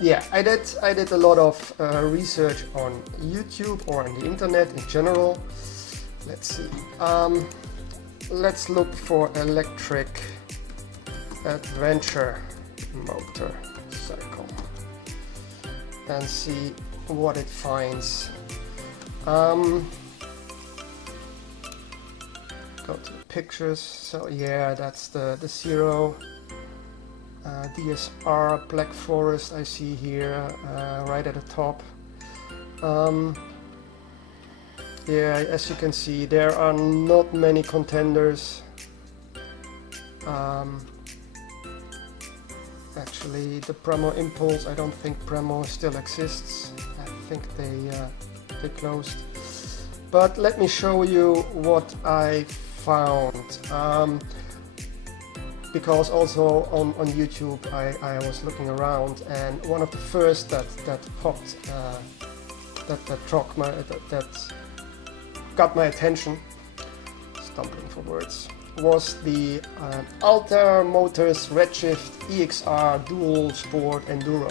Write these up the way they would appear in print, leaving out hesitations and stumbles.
yeah, I did a lot of research on YouTube or on the internet in general. Let's see. Let's look for electric adventure motorcycle and see what it finds. Go to the pictures. So yeah, that's the Zero DSR Black Forest I see here right at the top. Yeah, as you can see, there are not many contenders. Actually, the Premo Impulse, I don't think Premo still exists. I think they closed. But let me show you what I found. Because also on YouTube I was looking around, and one of the first that popped, that got my attention, stumbling for words, was the Alte Redshift EXR Dual Sport Enduro,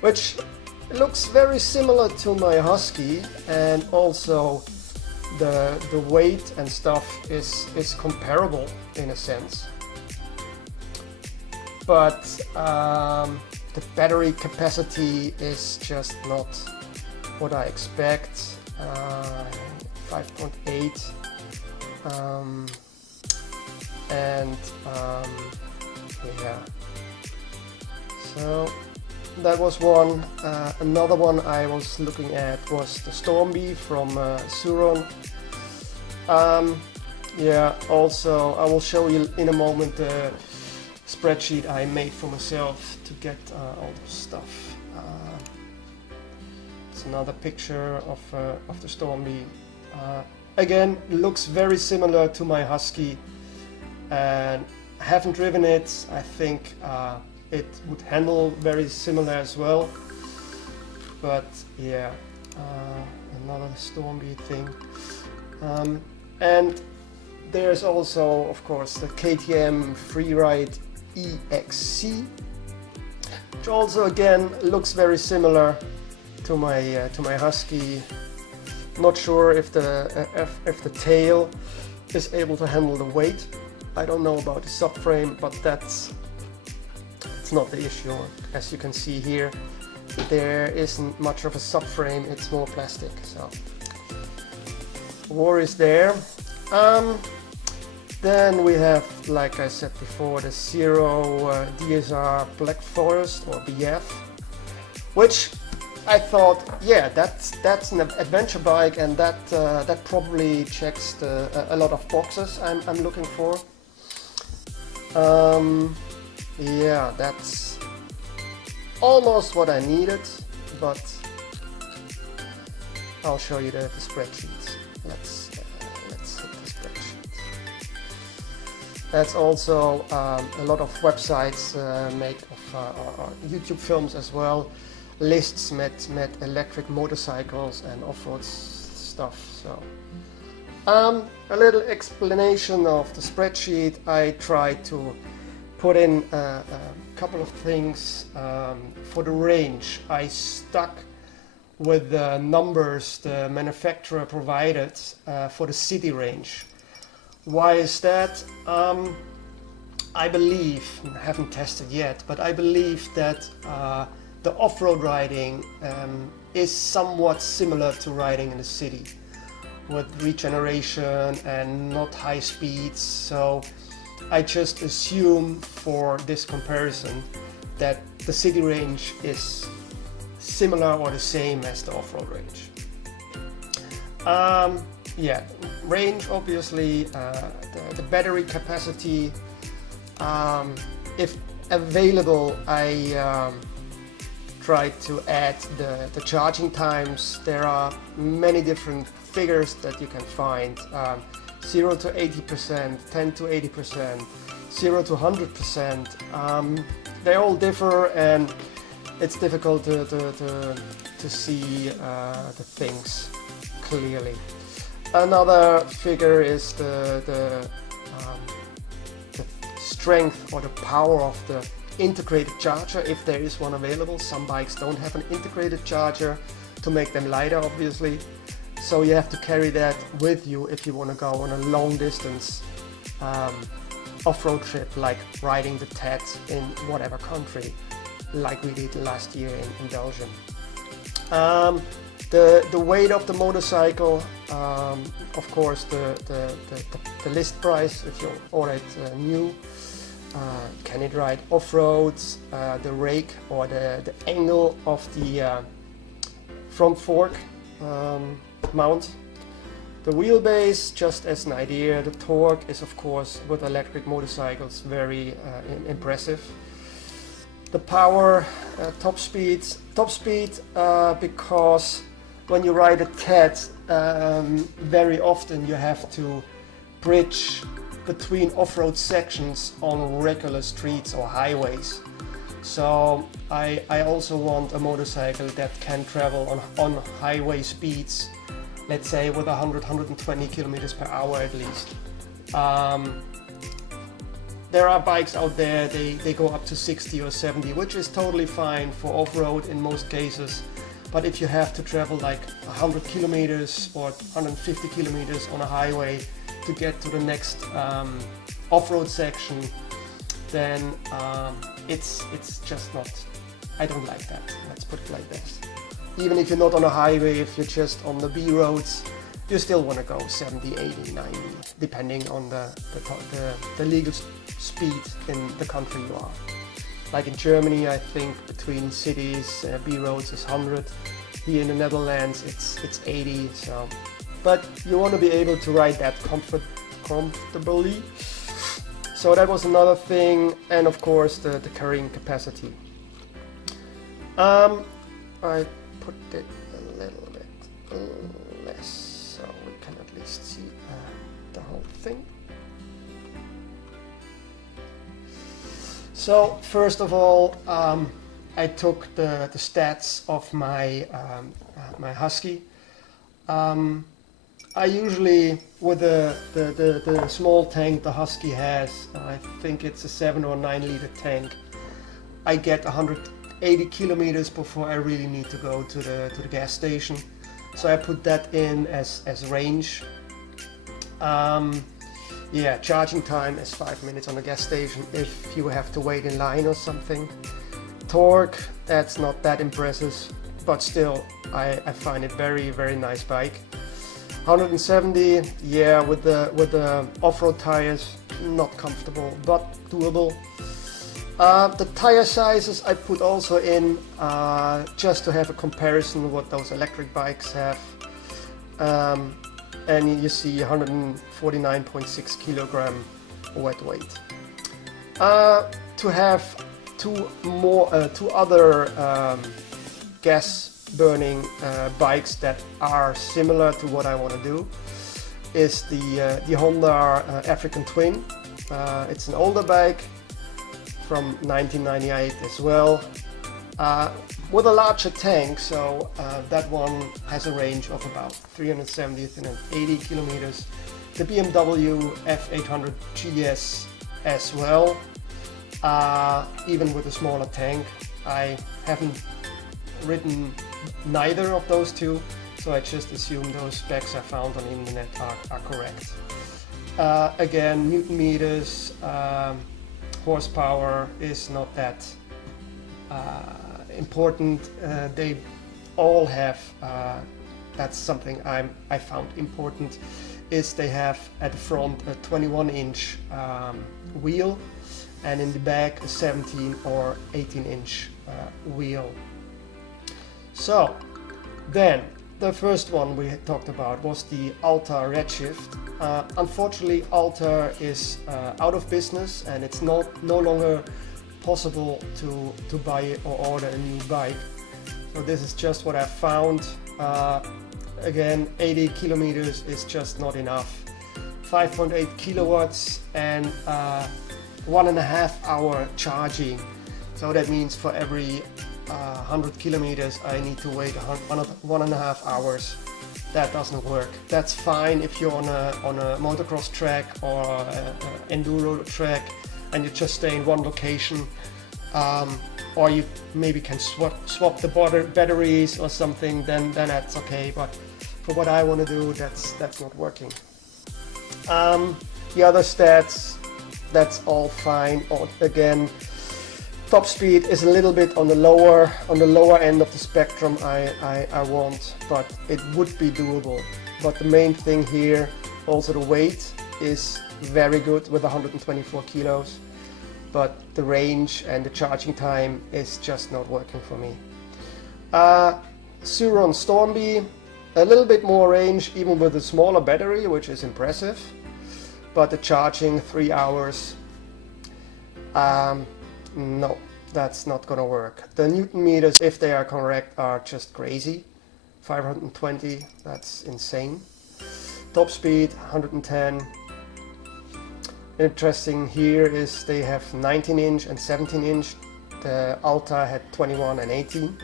which looks very similar to my Husky, and also the weight and stuff is comparable in a sense. But the battery capacity is just not what I expect. 5.8 yeah, so that was one. Another one I was looking at was the Storm from Sur-Ron. Yeah, also I will show you in a moment the spreadsheet I made for myself to get all the stuff. It's another picture of the Storm. Again, looks very similar to my Husky, and haven't driven it. I think it would handle very similar as well. But yeah, another Storm thing. And there's also, of course, the Ktm Freeride Exc, which also again looks very similar to my Husky. Not sure if the tail is able to handle the weight. I don't know about the subframe, but it's not the issue. As you can see here, there isn't much of a subframe, it's more plastic, so war is there. Then we have, like I said before, the Zero DSR Black Forest, or BF, which I thought, yeah, that's an adventure bike, and that probably checks a lot of boxes I'm looking for. Yeah, that's almost what I needed, but I'll show you the spreadsheet. Let's hit the spreadsheet. That's also a lot of websites make of YouTube films as well. Lists met electric motorcycles and off-road stuff. So a little explanation of the spreadsheet. I tried to put in a couple of things for the range. I stuck with the numbers the manufacturer provided for the city range. Why is that? I believe, I haven't tested yet, but I believe that the off-road riding is somewhat similar to riding in the city, with regeneration and not high speeds. So I just assume for this comparison that the city range is similar or the same as the off-road range. Yeah, range, obviously, the battery capacity, if available, I tried to add the charging times. There are many different figures that you can find. 0 to 80%, 10 to 80%, 0 to 100%. They all differ, and it's difficult to see the things clearly. Another figure is the strength or the power of the integrated charger if there is one available. Some bikes don't have an integrated charger to make them lighter, obviously. So you have to carry that with you if you want to go on a long distance off-road trip, like riding the TED in whatever country, like we did last year in Belgium. The weight of the motorcycle, of course, the list price if you order it new. Can it ride off-road? The rake or the angle of the front fork mount. The wheelbase, just as an idea. The torque is, of course, with electric motorcycles very impressive. The power, top speed because when you ride a TED, very often you have to bridge between off-road sections on regular streets or highways. So I also want a motorcycle that can travel on highway speeds, let's say with 100-120 kilometers per hour at least. There are bikes out there, they go up to 60 or 70, which is totally fine for off-road in most cases. But if you have to travel like 100 kilometers or 150 kilometers on a highway to get to the next off-road section, then it's just not, I don't like that, let's put it like this. Even if you're not on a highway, if you're just on the B roads, you still want to go 70, 80, 90, depending on the legal speed in the country you are. Like in Germany, I think between cities, B roads is 100. Here in the Netherlands, it's 80. So, but you want to be able to ride that comfortably. So that was another thing, and of course the carrying capacity. I put it a little bit less so we can at least see the whole thing. So first of all, I took the stats of my my Husky. I usually, with the small tank the Husky has, I think it's a 7 or 9 liter tank, I get 180 kilometers before I really need to go to the gas station. So I put that in as range. Yeah, charging time is 5 minutes on the gas station if you have to wait in line or something. Torque, that's not that impressive, but still I find it very, very nice bike. 170, yeah, with the off-road tires, not comfortable, but doable. The tire sizes I put also in just to have a comparison with what those electric bikes have. And you see 149.6 kilogram wet weight. To have two other gas burning bikes that are similar to what I want to do is the Honda African Twin. It's an older bike from 1998 as well, with a larger tank, so that one has a range of about 380 kilometers. The BMW F800 GS as well, even with a smaller tank. I haven't ridden neither of those two, so I just assume those specs I found on the internet are correct. Again, Newton meters, horsepower is not that important. They all have, that's something I found important, is they have at the front a 21-inch wheel, and in the back a 17 or 18-inch wheel. So then the first one we had talked about was the Alte Redshift. Unfortunately, Alte is out of business, and it's no longer possible to buy or order a new bike. So this is just what I found. Again, 80 kilometers is just not enough. 5.8 kilowatts and 1.5 hour charging. So that means for every 100 kilometers I need to wait 1.5 hours. That doesn't work. That's fine if you're on a motocross track or enduro track and you just stay in one location. or you maybe can swap the batteries or something, then that's okay. But for what I want to do, that's not working. The other stats, that's all fine. Again, top speed is a little bit on the lower end of the spectrum I want, but it would be doable. But the main thing here, also the weight is very good with 124 kilos, but the range and the charging time is just not working for me. Sur-Ron Storm, a little bit more range even with a smaller battery, which is impressive, but the charging 3 hours, no, that's not gonna work. The Newton meters, if they are correct, are just crazy. 520, that's insane. Top speed 110. Interesting here is they have 19-inch and 17-inch. The Alta had 21 and 18.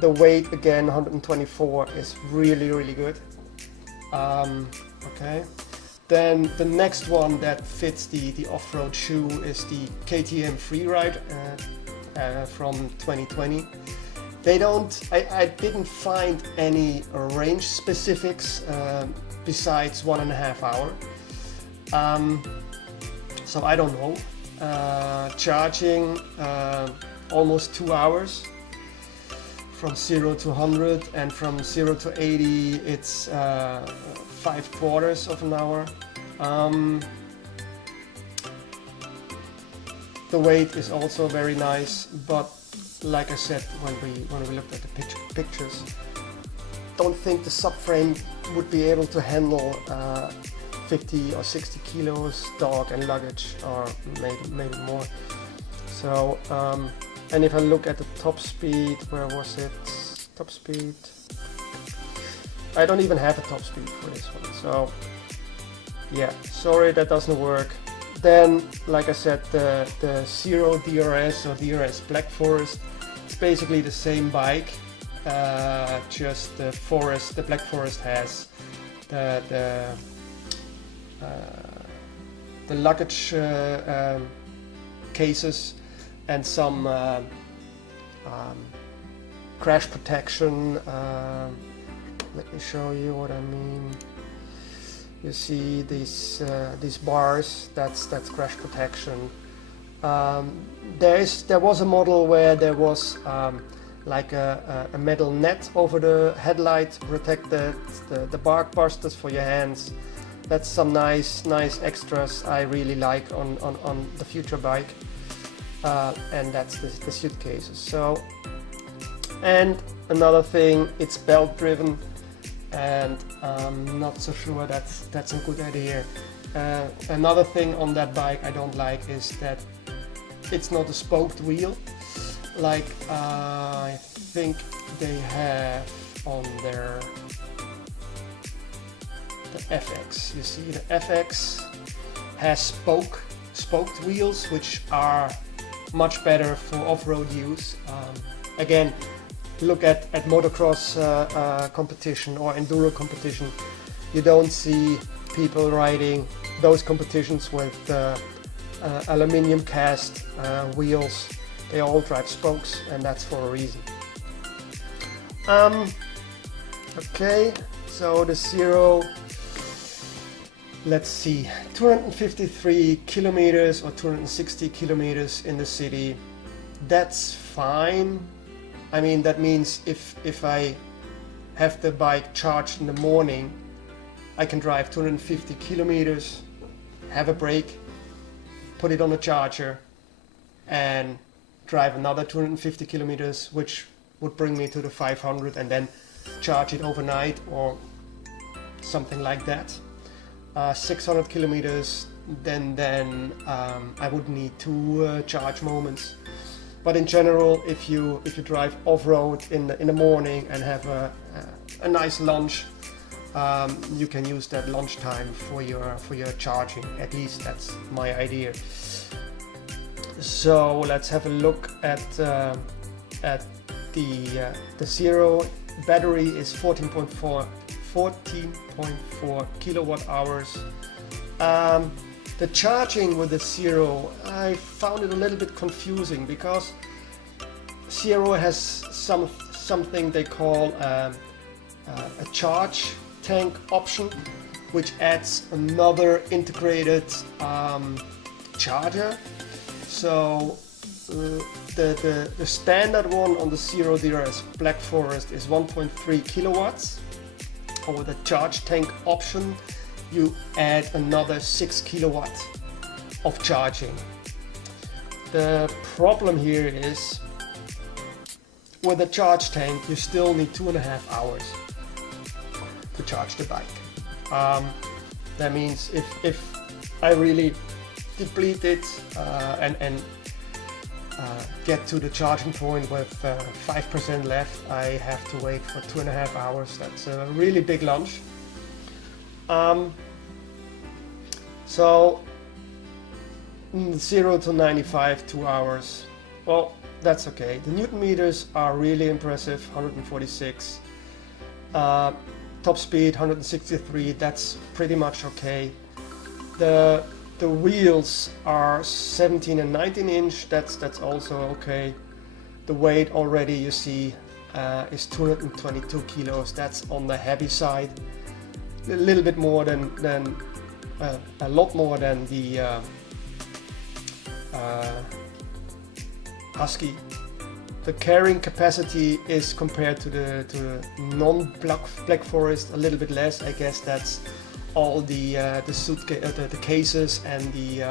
The weight, again, 124 is really good. Okay. Then the next one that fits the off-road shoe is the Ktm Freeride from 2020. I didn't find any range specifics besides 1.5 hours. So I don't know. Charging almost 2 hours from 0 to 100, and from 0 to 80 it's 5/4 of an hour. The weight is also very nice, but like I said when we looked at the pictures, don't think the subframe would be able to handle 50 or 60 kilos dog and luggage, or maybe more. So and if I look at the top speed, where was it? Top speed, I don't even have a top speed for this one, so yeah, sorry, that doesn't work. Then, like I said, the Zero DRS or DRS Black Forest, it's basically the same bike, just the Black Forest has the luggage cases and some crash protection. Let me show you what I mean. You see these bars, that's crash protection. There was a model where there was like a metal net over the headlight to protect the bark busters for your hands. That's some nice extras I really like on the future bike. And that's the suitcases. So, and another thing, it's belt driven, and I'm not so sure that's a good idea. Another thing on that bike I don't like is that it's not a spoked wheel like I think they have on the FX. You see, the FX has spoked wheels, which are much better for off-road use. Again, look at motocross competition or enduro competition. You don't see people riding those competitions with aluminium cast wheels. They all drive spokes, and that's for a reason. Okay, so the Zero, let's see, 253 kilometers or 260 kilometers in the city. That's fine. I mean, that means if I have the bike charged in the morning, I can drive 250 kilometers, have a break, put it on a charger, and drive another 250 kilometers, which would bring me to the 500, and then charge it overnight or something like that. 600 kilometers, then I would need 2 charge moments. But in general, if you drive off-road in the morning and have a nice lunch, you can use that lunch time for your charging. At least that's my idea. So let's have a look at the Zero. Battery is 14.4 kilowatt hours. The charging with the Zero, I found it a little bit confusing because Zero has something they call a charge tank option, which adds another integrated charger. So the standard one on the Zero DRS Black Forest is 1.3 kilowatts. Or with the charge tank option, you add another 6 kilowatts of charging. The problem here is with the charge tank, you still need 2.5 hours to charge the bike. That means if I really deplete it and get to the charging point with 5% left, I have to wait for 2.5 hours. That's a really big lunch. So 0 to 95, 2 hours. Well, that's okay. The Newton meters are really impressive, 146. Top speed 163, that's pretty much okay. The wheels are 17 and 19 inch, that's also okay. The weight already you see is 222 kilos, that's on the heavy side. A little bit more than a lot more than the Husky. The carrying capacity is compared to the non-Black Forest a little bit less. I guess that's all the cases and the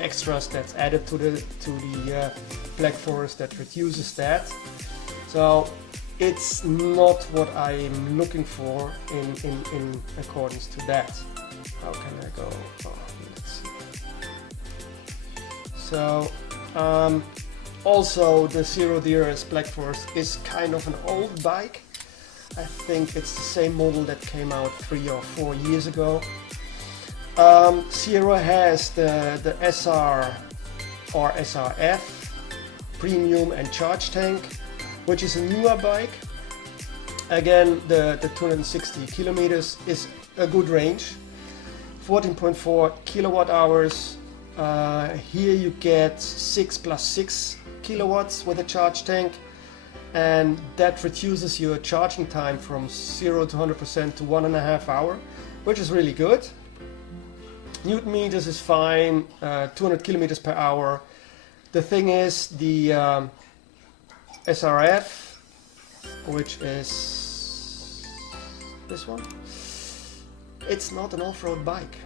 extras that's added to the Black Forest that reduces that. So it's not what I'm looking for in accordance to that. How can I go? Oh, let's see. So also the Zero DRS Black Forest is kind of an old bike. I think it's the same model that came out 3 or 4 years ago. Zero has the SR or SRF premium and charge tank, which is a newer bike. Again, the 260 kilometers is a good range. 14.4 kilowatt hours. Here you get 6 plus 6 kilowatts with a charge tank, and that reduces your charging time from 0 to 100% to 1.5 hours, which is really good. Newton meters is fine, 200 kilometers per hour. The thing is, the SRF, which is this one, it's not an off-road bike.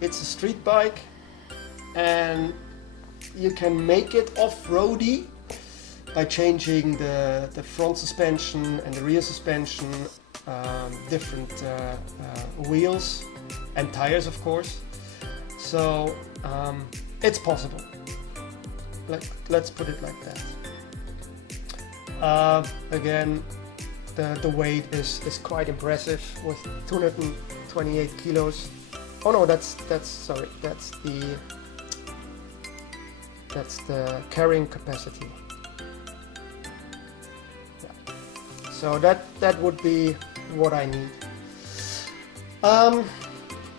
It's a street bike, and you can make it off-roady by changing the front suspension and the rear suspension, different wheels and tires, of course. So it's possible. Let's put it like that. Again, the weight is quite impressive with 228 kilos. Oh no, that's the carrying capacity. Yeah. So that would be what I need.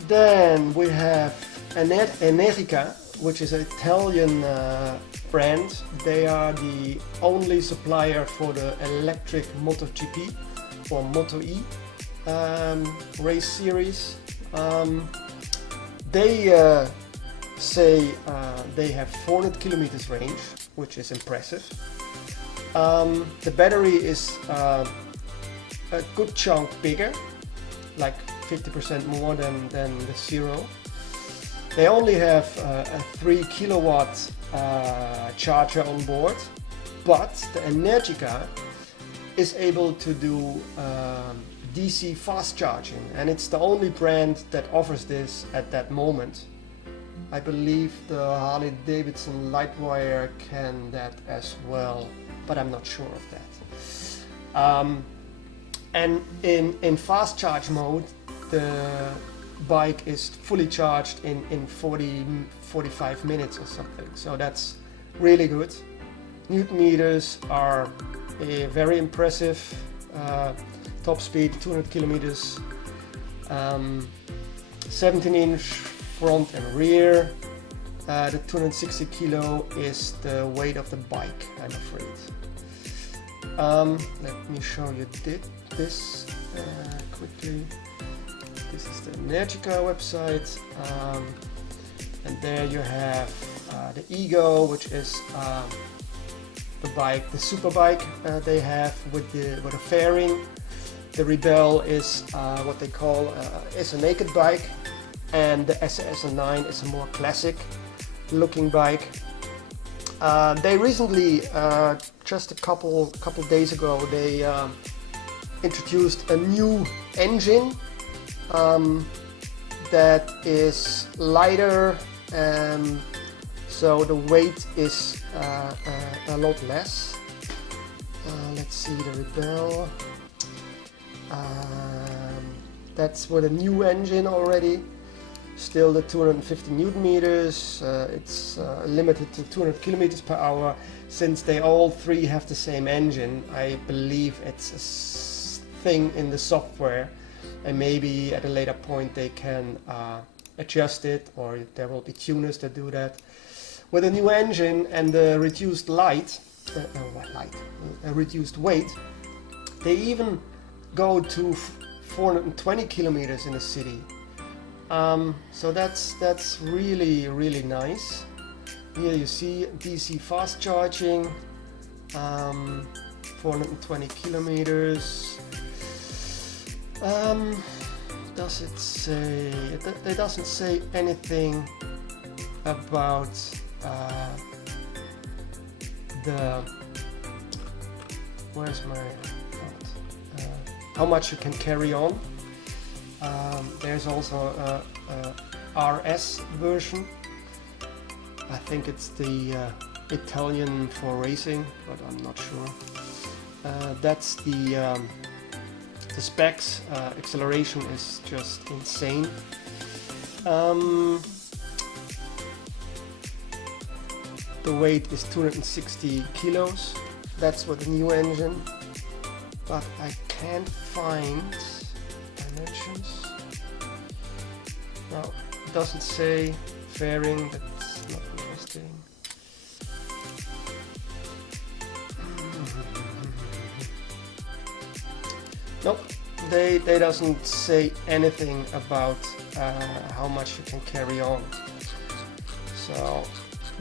Then we have Energica, which is an Italian brand. They are the only supplier for the electric MotoGP or Moto E race series. They say they have 400 kilometers range, which is impressive. The battery is a good chunk bigger, like 50% more than the Zero. They only have a 3 kilowatt charger on board, but the Energica is able to do DC fast charging, and it's the only brand that offers this at that moment. I believe the Harley Davidson Lightwire can that as well, but I'm not sure of that. And in fast charge mode, the bike is fully charged in 45 minutes or something, so that's really good. Newton meters are very impressive. Top speed 200 kilometers, 17 inch front and rear. The 260 kilo is the weight of the bike, I'm afraid. Let me show you this quickly. This is the Energica website, and there you have the Ego, which is the bike, the super bike they have with a fairing. The Rebel is what they call is a naked bike, and the SS9 is a more classic looking bike. They recently, just a couple days ago, they introduced a new engine that is lighter, so the weight is a lot less. Let's see the Rebel. That's with a new engine already. Still the 250 Newton meters. It's limited to 200 kilometers per hour. Since they all three have the same engine, I believe it's a thing in the software, and maybe at a later point they can adjust it, or there will be tuners that do that. With a new engine and the reduced reduced weight, they even go to 420 kilometers in the city. So that's really nice. Here you see DC fast charging, 420 kilometers. Does it say? It doesn't say anything about where's my how much you can carry on. There's also a RS version. I think it's the Italian for racing, but I'm not sure. That's the specs. Acceleration is just insane. The weight is 260 kilos. That's with the new engine, but I can't find dimensions. No, it doesn't say fairing. That's not interesting. Nope, they doesn't say anything about how much you can carry on. So,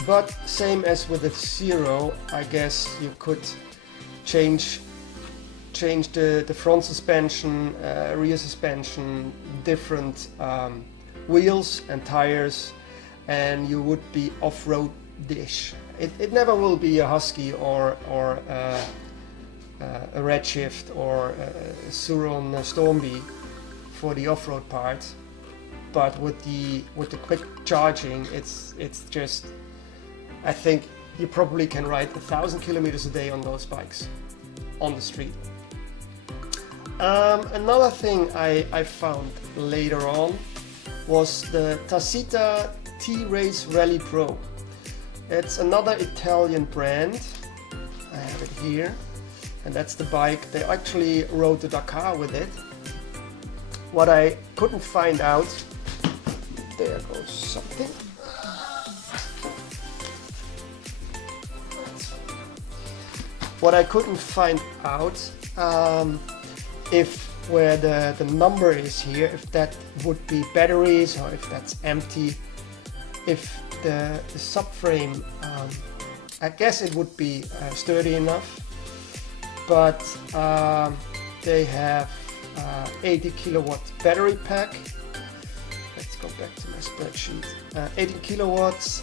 but same as with the Zero, I guess you could change the front suspension, rear suspension, different wheels and tires, and you would be off-road-ish. It never will be a Husky or a Redshift or a Sur-Ron Storm for the off-road part, but with the quick charging, it's just, I think you probably can ride 1,000 kilometers a day on those bikes on the street. Another thing I found later on was the Tacita T-Race Rally Pro. It's another Italian brand. I have it here, and that's the bike. They actually rode the Dakar with it. What I couldn't find out, there goes something. What I couldn't find out, if where the number is here, if that would be batteries or if that's empty, if the subframe, I guess it would be sturdy enough, but they have 80 kilowatt battery pack. Let's go back to my spreadsheet. 80 kilowatts.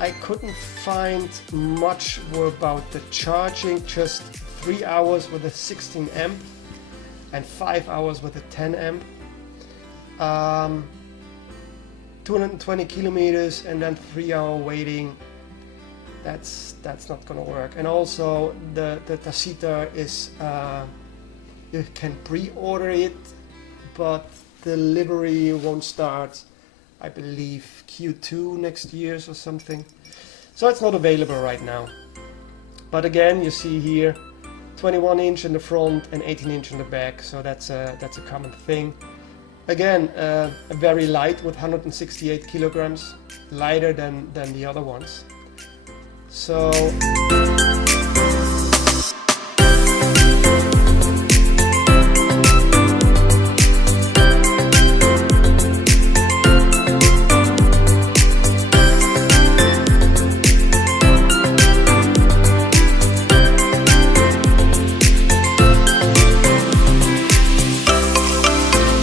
I couldn't find much about the charging, just 3 hours with a 16 amp and 5 hours with a 10 amp. 220 kilometers and then 3 hour waiting. That's not gonna work. And also the Tacita is, you can pre-order it, but delivery won't start, I believe, Q2 next year or something. So it's not available right now. But again, you see here 21 inch in the front and 18 inch in the back, so that's a common thing. Again, very light with 168 kilograms, lighter than the other ones. So